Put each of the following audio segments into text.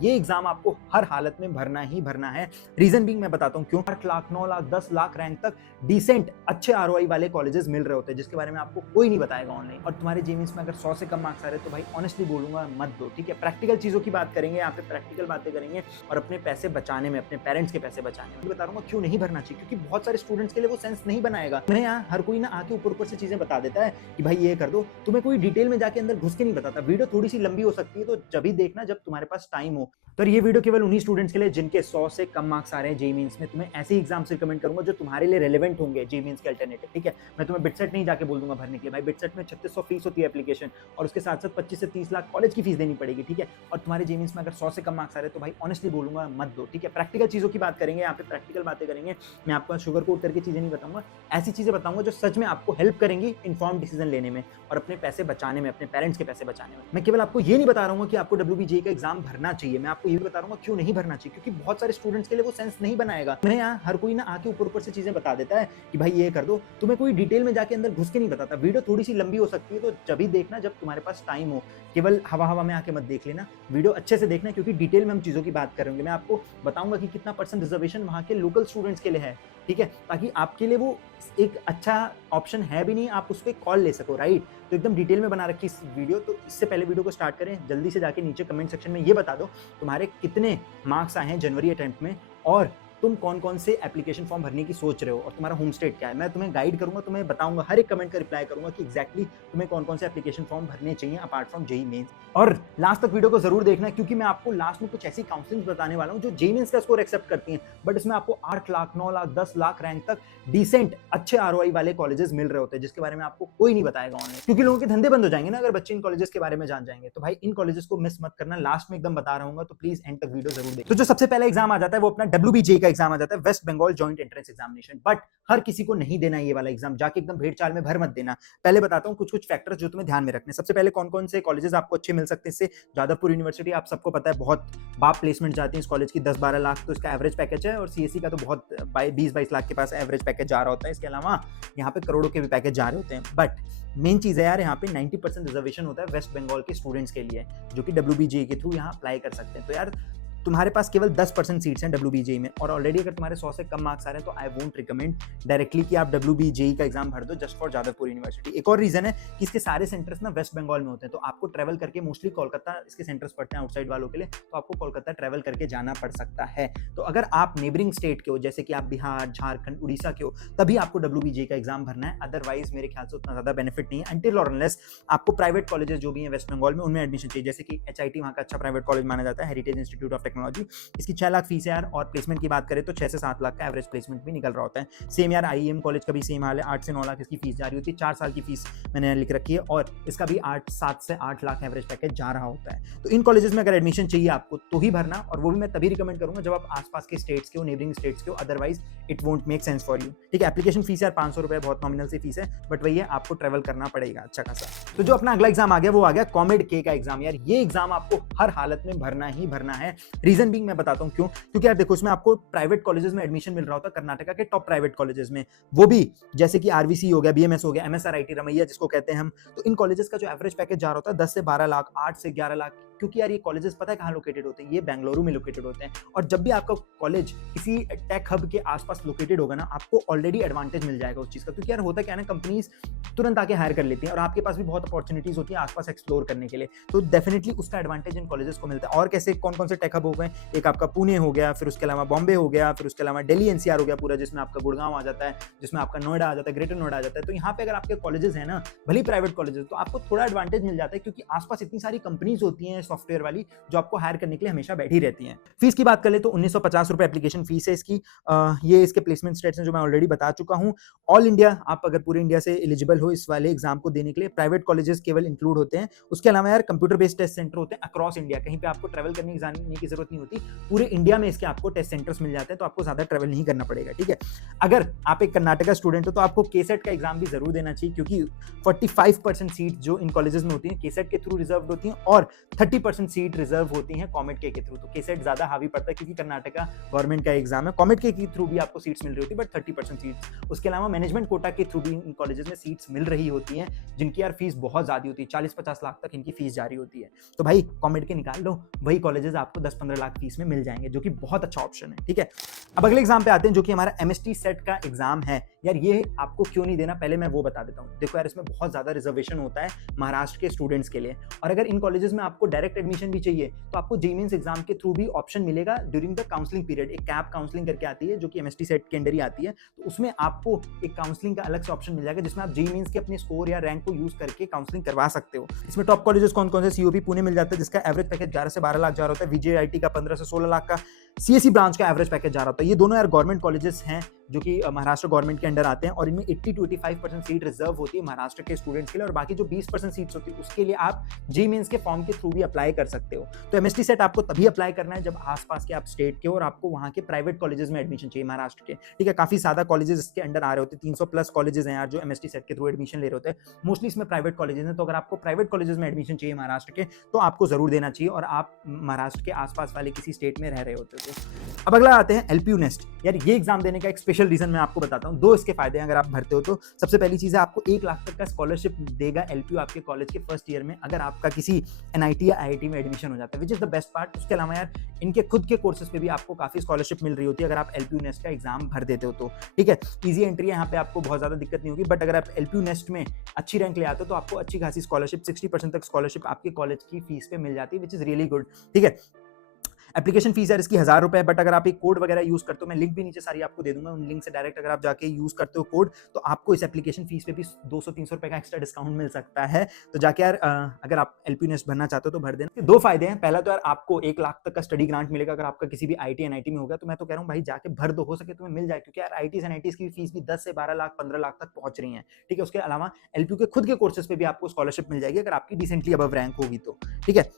ये एग्जाम आपको हर हालत में भरना ही भरना है। रीजन बीइंग मैं बताता हूँ क्यों। 8 लाख 9 लाख 10 लाख रैंक तक डिसेंट अच्छे आरओआई वाले कॉलेजेस मिल रहे होते हैं, जिसके बारे में आपको कोई नहीं बताएगा ऑनलाइन। और तुम्हारे जेईई में अगर 100 से कम मार्क्स आ रहे हैं तो भाई ऑनेस्टली बोलूंगा मत दो, ठीक है। प्रैक्टिकल चीजों की बात करेंगे, यहाँ पे प्रैक्टिकल बातें करेंगे और अपने पैसे बचाने में, अपने पेरेंट्स के पैसे बचाने में बता रहा हूँ क्यों नहीं भरना चाहिए। क्योंकि बहुत सारे स्टूडेंट्स के लिए वो सेंस नहीं बनाएगा। मैं यहाँ हर कोई ना आके ऊपर ऊपर से चीजें बता देता है कि भाई ये कर दो, तुम्हें कोई डिटेल में जाके अंदर घुस के नहीं बताता। वीडियो थोड़ी सी लंबी हो सकती है, तो जब ही देखना जब तुम्हारे पास टाइम हो। तो ये वीडियो केवल उन्हीं स्टूडेंट्स के लिए जिनके 100 से कम मार्क्स आ रहे हैं जेईई मेंस में। तुम्हें ऐसे एग्जाम्स रिकमेंड करूंगा जो तुम्हारे लिए रेलेवेंट होंगे जेईई मेंस के अल्टरनेटिव, ठीक है। मैं तुम्हें बिटसेट नहीं जाके बोल दूंगा भरने के लिए। भाई बिटसेट में 3600 फीस होती है एप्लीकेशन, और उसके साथ साथ 25 से 30 लाख कॉलेज की फीस देनी पड़ेगी, ठीक है। और तुम्हारे जेईई मेंस में अगर 100 से कम मार्क्स आ रहे हैं तो भाई ऑनेस्टली बोलूंगा मत दो, ठीक है। प्रैक्टिकल चीजों की बात करेंगे, यहाँ पे प्रैक्टिकल बातें करेंगे। मैं आपको शुगर कोट करके चीजें नहीं बताऊंगा, ऐसी चीजें बताऊंगा जो सच में आपको हेल्प करेंगी इन्फॉर्म डिसीजन लेने में और अपने पैसे बचाने में, अपने पेरेंट्स के पैसे बचाने में। मैं केवल आपको ये नहीं बता रहा हूँ कि आपको WBJEE का एग्जाम भरना चाहिए, मैं आपको ये भी बता रहा हूँ क्यों नहीं भरना चाहिए। क्योंकि बहुत सारे स्टूडेंट्स के लिए वो सेंस नहीं बनाएगा। मैं यहाँ हर कोई ना आके ऊपर ऊपर से चीजें बता देता है कि भाई ये कर दो, तुम्हें कोई डिटेल में जाके अंदर घुस के नहीं बताता। वीडियो थोड़ी सी लंबी हो सकती है, तो जब ही देखना जब तुम्हारे पास टाइम हो। केवल हवा हवा में आके मत देख लेना, वीडियो अच्छे से देखना, क्योंकि डिटेल में हम चीजों की बात करेंगे। मैं आपको बताऊंगा कि कितना परसेंट रिजर्वेशन वहाँ के लोकल स्टूडेंट्स के लिए है, ठीक है, ताकि आपके लिए वो एक अच्छा ऑप्शन है भी नहीं, आप उस पर कॉल ले सको, राइट। तो एकदम डिटेल में बना रखी इस वीडियो। तो इससे पहले वीडियो को स्टार्ट करें, जल्दी से जाके नीचे कमेंट सेक्शन में ये बता दो तुम्हारे कितने मार्क्स आए हैं जनवरी अटेम्प्ट में, और तुम कौन कौन से एप्लीकेशन फॉर्म भरने की सोच रहे हो, और तुम्हारा होम स्टेट क्या है। मैं तुम्हें गाइड करूंगा, तुम्हें बताऊंगा, हर एक कमेंट का रिप्लाई करूंगा कि एग्जैक्टली तुम्हें कौन कौन से एप्लीकेशन फॉर्म भरने चाहिए अपार्ट फ्रॉम जेईई मेंस। और लास्ट तक वीडियो को जरूर देखना, क्योंकि मैं आपको लास्ट में कुछ ऐसी काउंसलिंग बताने वाला हूं जो जेईई मेंस का स्कोर एक्सेप्ट करती हैं, बट इसमें आपको 8 लाख 9 लाख 10 लाख रैंक तक डिसेंट अच्छे आरओआई वाले कॉलेजेस मिल रहे होते हैं, जिसके बारे में आपको कोई नहीं बताएगा ऑनलाइन। क्योंकि लोगों के धंधे बंद हो जाएंगे ना अगर बच्चे इन कॉलेजेस के बारे में जान जाएंगे। तो भाई इन कॉलेजेस को मिस मत करना, लास्ट में एकदम बता रहा हूँ, तो प्लीज एंड तक वीडियो जरूर देखो। तो जो सबसे पहला एग्जाम आ जाता है वो अपना WBJEE का एग्जाम आ जाता है, West Bengal joint entrance examination. But हर किसी को नहीं देना ये वाला एग्जाम, जाके एकदम भेड़ चाल में भर मत देना। पहले बताता हूँ कुछ कुछ फैक्टर्स जो तुम्हें ध्यान में रखने। सबसे पहले कौन कौन से कॉलेजेस आपको अच्छे मिल सकते हैं इससे। जादवपुर यूनिवर्सिटी आप सबको पता है, बहुत बाप प्लेसमेंट जाती है इस कॉलेज की, 10-12 लाख तो इसका एवरेज पैकेज है, और CSE का तो बहुत 20-22 लाख के पास एवरेज पैकेज जा रहा होता है। इसके अलावा यहाँ पे करोड़ों के भी पैकेज जा रहे होते हैं। बट मेन चीज है यार, यहाँ पे 90% रिजर्वेशन होता है वेस्ट बंगाल के स्टूडेंट्स के लिए, जो कि WBJEE के थ्रू यहाँ अप्लाई कर सकते हैं। तो यार तुम्हारे पास केवल 10% सीट्स हैं WBJEE में, और ऑलरेडी अगर तुम्हारे 100 से कम मार्क्स आ रहे हैं तो आई वोंट रिकमेंड डायरेक्टली कि आप WBJEE का एग्जाम भर दो जस्ट फॉर जादवपुर यूनिवर्सिटी। एक और रीजन है कि इसके सारे सेंटर्स ना वेस्ट बंगाल में होते हैं, तो आपको ट्रैवल करके, मोस्टली कोलकाता इसके सेंटर्स पड़ते हैं आउटसाइड वालों के लिए, तो आपको कोलकाता ट्रैवल करके जाना पड़ सकता है। तो अगर आप नेबरिंग स्टेट के हो, जैसे कि आप बिहार, झारखंड, उड़ीसा के हो, तभी आपको WBJEE का एग्जाम भरना है। अदरवाइज मेरे ख्याल से उतना ज्यादा बेनिफिट नहीं है, अनटिल और अनलेस आपको प्राइवेट कॉलेजेस जो भी हैं वेस्ट बंगाल में उनमें एडमिशन चाहिए। जैसे कि HIT वहाँ का अच्छा प्राइवेट कॉलेज माना जाता है, हेरिटेज इंस्टीट्यूट ऑफ टेक्नोलॉजी। इसकी 6 लाख फीस है यार, और प्लेसमेंट की बात करें तो 6 से 7 लाख का एवरेज प्लेसमेंट भी निकल रहा होता है। सेम यार IIM कॉलेज का भी सेम हाल है, 8 से 9 लाख इसकी फीस जा रही होती है। 4 साल की फीस मैंने लिख रखी है, और इसका भी 7 से 8 लाख एवरेज पैकेज जा रहा होता है। तो इन कॉलेजेस में अगर एडमिशन चाहिए आपको तो ही भरना, और वो भी मैं तभी रिकमेंड करूंगा जब आप आसपास के स्टेट्स के हो, नेबरिंग स्टेट्स के हो, otherwise it won't make sense for you, ठीक है। एप्लीकेशन फीस यार 500 रुपए, बहुत नॉमिनल सी फीस है, बट वही है, आपको ट्रैवल करना पड़ेगा अच्छा खासा। तो जो अपना अगला एग्जाम आ गया वो आ गया COMEDK का एग्जाम। यार ये एग्जाम आपको हर हालत में भरना ही भरना है। रीजन बीइंग मैं बताता हूँ क्यों। क्योंकि यार देखो, इसमें आपको प्राइवेट कॉलेजेस में एडमिशन मिल रहा होता है, कर्नाटका के टॉप प्राइवेट कॉलेजेस में, वो भी जैसे कि RVC हो गया, BMS हो गया, MSRIT रमैया जिसको कहते हैं हम। तो इन कॉलेजेस का जो एवरेज पैकेज जा रहा होता है 10 से 12 लाख, 8 से 11 लाख। क्योंकि यार ये कॉलेजेस पता है कहाँ लोकेटेड होते हैं, ये बेंगलुरु में लोकेटेड होते हैं। और जब भी आपका कॉलेज किसी टेक हब के आसपास लोकेटेड होगा ना, आपको ऑलरेडी एडवांटेज मिल जाएगा उस चीज का। क्योंकि यार होता क्या है ना, कंपनीज तुरंत आके हायर कर लेती हैं, और आपके पास भी बहुत अपॉर्चुनिटीज होती है आसपास एक्सप्लोर करने के लिए। तो डेफिनेटली उसका एडवांटेज इन कॉलेजेस को मिलता है। और कैसे, कौन कौन से टेक हब हो गए, एक आपका पुणे हो गया, फिर उसके अलावा बॉम्बे हो गया, फिर उसके अलावा दिल्ली NCR हो गया पूरा, जिसमें आपका गुड़गांव आ जाता है, जिसमें आपका नोएडा आ जाता है, ग्रेटर नोएडा आ जाता है। तो यहाँ पे अगर आपके कॉलेजेस है ना, भले प्राइवेट कॉलेजेस, तो आपको थोड़ा एडवांटेज मिल जाता है, क्योंकि आसपास इतनी सारी कंपनीज होती हैं सॉफ्टवेयर वाली जो आपको हायर करने के लिए हमेशा बैठी रहती हैं। फीस की बात करें तो 1950 रुपए एप्लीकेशन फीस है इसकी। ये इसके प्लेसमेंट स्टेट्स हैं जो मैं ऑलरेडी बता चुका हूँ। ऑल इंडिया, आप अगर पूरे इंडिया से एलिजिबल हो इस वाले एग्जाम को देने के लिए, प्राइवेट कॉलेजेस केवल इंक्लूड होते हैं। उसके अलावा यार कंप्यूटर बेस्ड टेस्ट सेंटर होते हैं अक्रॉस इंडिया, कहीं पे आपको ट्रैवल करने की जरूरत नहीं होती, पूरे इंडिया में इसके आपको टेस्ट सेंटर्स मिल जाते हैं, तो आपको ज्यादा ट्रैवल नहीं करना पड़ेगा, ठीक है। अगर आप एक कर्नाटका स्टूडेंट हो तो आपको KSET का एग्जाम भी जरूर देना चाहिए, क्योंकि 45% सीट जो इन कॉलेजेस में होती हैं KSET के थ्रू रिजर्व होती हैं, और 30% सीट रिजर्व होती हैं कॉमेट के थ्रू। तो केसेट ज्यादा हावी पड़ता है क्योंकि कर्नाटका गवर्नमेंट का एग्जाम है, कॉमेट के थ्रू भी आपको सीट्स मिल रही होती है, बट 30% सीट्स। उसके अलावा मैनेजमेंट कोटा के थ्रू भी इन कॉलेजेस में सीट्स मिल रही होती हैं, जिनकी यार फीस बहुत ज्यादा होती है, 40-50 लाख तक इनकी फीस जारी होती है। तो भाई कॉमेट के निकाल लो, वही कॉलेजेस आपको 10-15 लाख फीस में मिल जाएंगे, जो कि बहुत अच्छा ऑप्शन है। ठीक है, अब अगले एग्जाम पे आते हैं, जो कि हमारा MST सेट का एग्जाम है। यार ये आपको क्यों नहीं देना, पहले मैं वो बता देता हूँ। देखो यार, इसमें बहुत ज्यादा रिजर्वेशन होता है महाराष्ट्र के स्टूडेंट्स के लिए, और अगर इन कॉलेजेस में आपको डायरेक्ट एडमिशन भी चाहिए तो आपको जेईई मेंस एग्जाम के थ्रू भी ऑप्शन मिलेगा ड्यूरिंग द काउंसलिंग पीरियड। एक कैप काउंसलिंग करके आती है, जो कि MST सेट के अंडर ही आती है, तो उसमें आपको एक काउंसलिंग का अलग से ऑप्शन मिल जाएगा, जिसमें आप जेईई मेंस के अपने स्कोर या रैंक को यूज करके काउंसलिंग करवा सकते हो। इसमें टॉप कॉलेजेस कौन कौन से, COP पुणे मिल जाता है, जिसका एवरेज पैकेज 11 से 12 लाख जा रहा होता है, VJIT का 15 से 16 लाख का, CSE ब्रांच का एवरेज पैकेज जा रहा होता है। ये दोनों यार गवर्नमेंट कॉलेजेस हैं जो कि महाराष्ट्र गवर्नमेंट के अंडर आते हैं, और इनमें 80 to 85% सीट रिजर्व होती है महाराष्ट्र के स्टूडेंट्स के लिए, और बाकी जो 20% सीट्स होती है उसके लिए आप जेईई मेंस के फॉर्म के थ्रू भी अप्लाई कर सकते हो। तो MST सेट आपको तभी अप्लाई करना है जब आसपास के आप स्टेट के और आपको वहां के प्राइवेट कॉलेजेस में एडमिशन चाहिए महाराष्ट्र के। ठीक है, काफी ज्यादा कॉलेजेस इसके अंडर आ रहे होते हैं, 300+ कॉलेजेस हैं यार जो MST सेट के थ्रू एडमिशन ले रहे होते हैं। मोस्टली इसमें प्राइवेट कॉलेजेस हैं, तो अगर आपको प्राइवेट कॉलेजेस में एडमिशन चाहिए महाराष्ट्र के तो आपको जरूर देना चाहिए, और आप महाराष्ट्र के आसपास वाले किसी स्टेट में रह रहे होते हो। अब अगला आते हैं LPU नेस्ट। यार ये एग्जाम देने का एक स्पेशल रीजन मैं आपको बताता हूँ, दो इसके फायदे हैं अगर आप भरते हो तो। सबसे पहली चीज है, आपको 1 लाख तक का स्कॉलरशिप देगा LPU आपके कॉलेज के फर्स्ट ईयर में, अगर आपका किसी NIT या IIT में एडमिशन हो जाता है, which is the best part. उसके अलावा यार इनके खुद के कोर्सेज पे भी आपको काफी स्कॉलरशिप मिल रही होती है अगर आप LPU नेस्ट का एग्जाम भर देते हो तो। ठीक है, ईजी एंट्री है, यहाँ पे आपको बहुत ज्यादा दिक्कत नहीं होगी, बट अगर आप LPU नेस्ट में अच्छी रैंक ले आते हो तो आपको अच्छी खासी स्कॉलरशिप, 60% तक स्कॉलरशिप आपके कॉलेज की फीस पे मिल जाती है, विच इज रियली गुड। ठीक है, एप्लीकेशन फीस यार इसकी 1000 रुपए है, बट अगर आप एक कोड वगैरह यूज करते हो, मैं लिंक भी नीचे सारी आपको दे दूंगा, उन लिंक से डायरेक्ट अगर आप जाके यूज करते हो कोड, तो आपको इस एप्लीकेशन फीस पे भी 200-300 रुपए का एक्स्ट्रा डिस्काउंट मिल सकता है। तो जाके यार अगर आप LPU नेस्ट भरना चाहते हो तो भर देना। दो फायदे हैं, पहला तो यार आपको 1 लाख तक का स्टडी ग्रांट मिलेगा अगर आपका किसी भी IIT NIT में होगा, तो मैं तो कह रहा हूँ भाई जाके भर दो, हो सके तुम्हें मिल जाए, क्योंकि यार IITs NITs की फीस भी 10 से 12 लाख 15 लाख तक पहुंच रही है। ठीक है, उसके अलावा LPU के खुद के कोर्सेज पे भी आपको स्कॉलरशिप मिल जाएगी अगर आपकी डिसेंटली अबव रैंक होगी तो। ठीक है,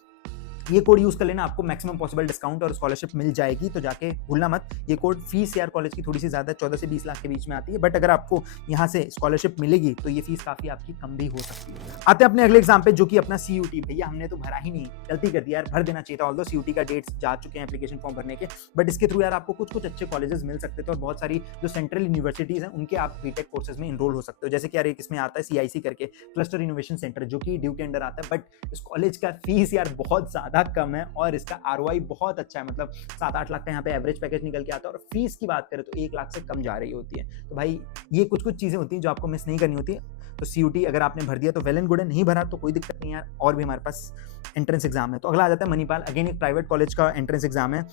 ये कोड यूज कर लेना, आपको मैक्सिमम पॉसिबल डिस्काउंट और स्कॉलरशिप मिल जाएगी, तो जाके भूलना मत। ये कोड फीस यार कॉलेज की थोड़ी सी ज्यादा 14 से 20 लाख के बीच में आती है, बट अगर आपको यहाँ से स्कॉलरशिप मिलेगी तो ये फीस काफी आपकी कम भी हो सकती है। आते हैं अपने अगले एग्जाम पे, जो कि अपना CUT। भैया हमने तो भरा ही नहीं, गलती कर दी यार, भर देना चाहिए था। ऑल्दो CUT का डेट्स जा चुके हैं एप्लीकेशन फॉर्म भरने के, बट इसके थ्रू यार आपको कुछ अच्छे कॉलेजेस मिल सकते थे, और बहुत सारी जो सेंट्रल यूनिवर्सिटीज हैं उनके आप बीटेक कोर्सेज में इनरोल हो सकते हो। जैसे कि यार एक इसमें आता है CIC करके, क्लस्टर इनोवेशन सेंटर, जो कि ड्यू के अंडर आता है, बट इस कॉलेज का फीस यार बहुत ज्यादा कम है और इसका ROI बहुत अच्छा है, मतलब 7-8 लाख का यहाँ पे एवरेज पैकेज निकल के आता है, और फीस की बात करें तो 1 लाख से कम जा रही होती है। तो भाई ये कुछ चीजें होती हैं जो आपको मिस नहीं करनी होती है। तो CUT अगर आपने भर दिया तो वेल एंड गुड है, नहीं भरा तो कोई दिक्कत नहीं यार, और भी हमारे पास एंट्रेंस एग्जाम है। तो अगला आ जाता है मणिपाल, अगेन एक प्राइवेट कॉलेज का एंट्रेंस एग्जाम है।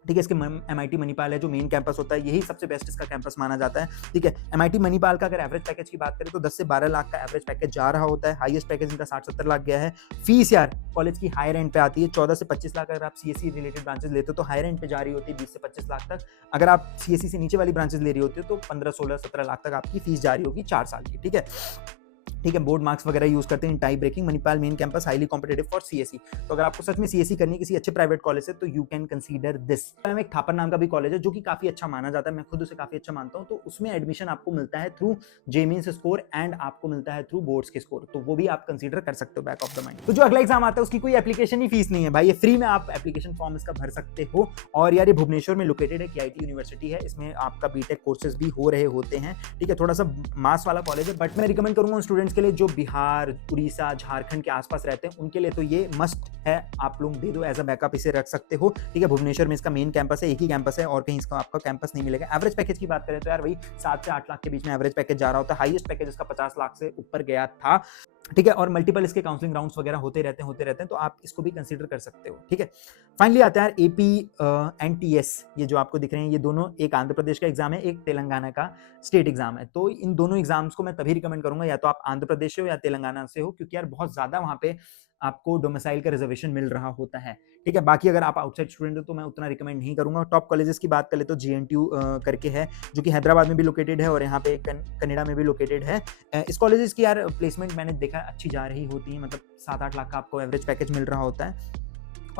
ठीक है, इसके MIT मणिपाल है जो मेन कैंपस होता है, यही सबसे बेस्ट इसका कैंपस माना जाता है। ठीक है, MIT मणिपाल का अगर एवरेज पैकेज की बात करें तो 10 से 12 लाख का एवरेज पैकेज जा रहा होता है, हाईएस्ट पैकेज इनका 60-70 लाख गया है। फीस यार कॉलेज की हायर एंड पे आती है, 14 से 25 लाख अगर आप CSE रिलेटेड ब्रांचेस लेते हो तो हायर एंड पे जा रही होती है 20 से 25 लाख तक। अगर आप CSE से नीचे वाली ब्रांचेस ले रही होती हो तो 15, 16, 17 लाख तक आपकी फीस जा रही होगी 4 साल की। ठीक है, ठीक है, बोर्ड मार्क्स वगैरह यूज करते हैं इन type breaking. Manipal main campus highly competitive for CSE। तो अगर आपको सच में CSE करनी है किसी अच्छे प्राइवेट कॉलेज से तो यू कैन कंसीडर दिस। एक थापर नाम का भी कॉलेज है जो कि काफी अच्छा माना जाता है, मैं खुद उसे काफी अच्छा मानता हूँ। तो उसमें एडमिशन आपको मिलता है through JEE Mains score and आपको मिलता है थ्रू बोर्ड्स के स्कोर, तो वो भी आप कंसीडर कर सकते हो बैक ऑफ द माइंड। तो जो अगला एग्जाम आता है उसकी कोई एप्लीकेशन ही फीस नहीं है भाई, ये फ्री में आप एप्लीकेशन फॉर्म इसका भर सकते हो। और यार ये भुवनेश्वर में लोकेटेड है, KIT यूनिवर्सिटी है, इसमें आपका बीटेक कोर्सेज भी हो रहे होते हैं। ठीक है, थोड़ा सा मास वाला कॉलेज है, बट मैं रिकमेंड करूंगा उन स्टूडेंट्स के लिए जो बिहार, उड़ीसा, झारखंड के आसपास रहते हैं, उनके लिए तो ये मस्ट है, आप लोग दे दो एज अ बैकअप, इसे रख सकते हो। ठीक है, भुवनेश्वर में इसका मेन कैंपस है, एक ही कैंपस है और कहीं इसका आपका कैंपस नहीं मिलेगा। एवरेज पैकेज की बात करें तो यार वही 7 से 8 लाख के बीच में एवरेज पैकेज जा रहा होता है, हाईएस्ट पैकेज इसका 50 लाख से ऊपर गया था। ठीक है, और मल्टीपल इसके काउंसलिंग राउंड्स वगैरह होते रहते हैं, तो आप इसको भी कंसीडर कर सकते हो। ठीक है, फाइनली आता है AP एंड TS, ये जो आपको दिख रहे हैं ये दोनों, एक आंध्र प्रदेश का एग्जाम है, एक तेलंगाना का स्टेट एग्जाम है। तो इन दोनों एग्जाम्स को मैं तभी रिकमेंड करूंगा या तो आप आंध्र प्रदेश से हो या तेलंगाना से हो, क्योंकि यार बहुत ज्यादा वहां पे आपको डोमिसाइल का रिजर्वेशन मिल रहा होता है। ठीक है, बाकी अगर आप आउटसाइड स्टूडेंट हो तो मैं उतना रिकमेंड नहीं करूंगा। टॉप कॉलेजेस की बात करें तो GNTU करके है जो कि हैदराबाद में भी लोकेटेड है और यहाँ पे कनाडा में भी लोकेटेड है। इस कॉलेजेस की यार प्लेसमेंट मैंने देखा अच्छी जा रही होती है, मतलब 7-8 लाख का आपको एवरेज पैकेज मिल रहा होता है।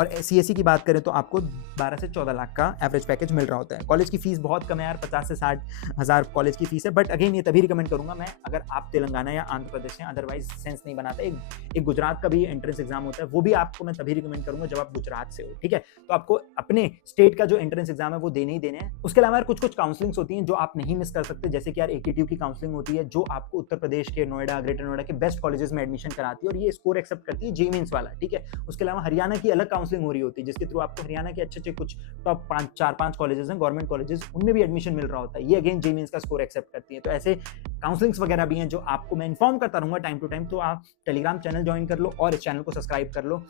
और सीएससी की बात करें तो आपको 12 से 14 लाख का एवरेज पैकेज मिल रहा होता है। कॉलेज की फीस बहुत कम है यार, 50 से 60 हज़ार कॉलेज की फीस है, बट अगेन ये तभी रिकमेंड करूंगा मैं अगर आप तेलंगाना या आंध्र प्रदेश हैं, अदरवाइज सेंस नहीं बनाता। एक गुजरात का भी एंट्रेंस एग्जाम होता है, वो भी आपको मैं तभी रिकमेंड करूंगा जब आप गुजरात से हो, ठीक है। तो आपको अपने स्टेट का जो एंट्रेंस एग्जाम है वो देने ही देने हैं। उसके अलावा कुछ कुछ काउंसलिंग्स होती हैं जो आप नहीं मिस कर सकते, जैसे कि यार एकेटीयू की काउंसलिंग होती है जो आपको उत्तर प्रदेश के नोएडा, ग्रेटर नोएडा के बेस्ट कॉलेजेस में एडमिशन कराती है और ये स्कोर एक्सेप्ट करती है जेईई वाला, ठीक है। उसके अलावा हरियाणा की अलग काउंसलिंग हो रही होती है जिसके थ्रू आपको हरियाणा के अच्छे कुछ टॉप 4-5 कॉलेजेस हैं गवर्नमेंट कॉलेजेस, उनमें भी एडमिशन मिल रहा होता है। ये अगेन जेईई का स्कोर एक्सेप्ट करती है। तो ऐसे काउंसलिंग्स वगैरह भी हैं जो आपको मैं इन्फॉर्म करता रहूंगा टाइम टू टाइम। तो आप टेलीग्राम चैनल ज्वाइन कर लो और इस चैनल को सब्सक्राइब कर लो।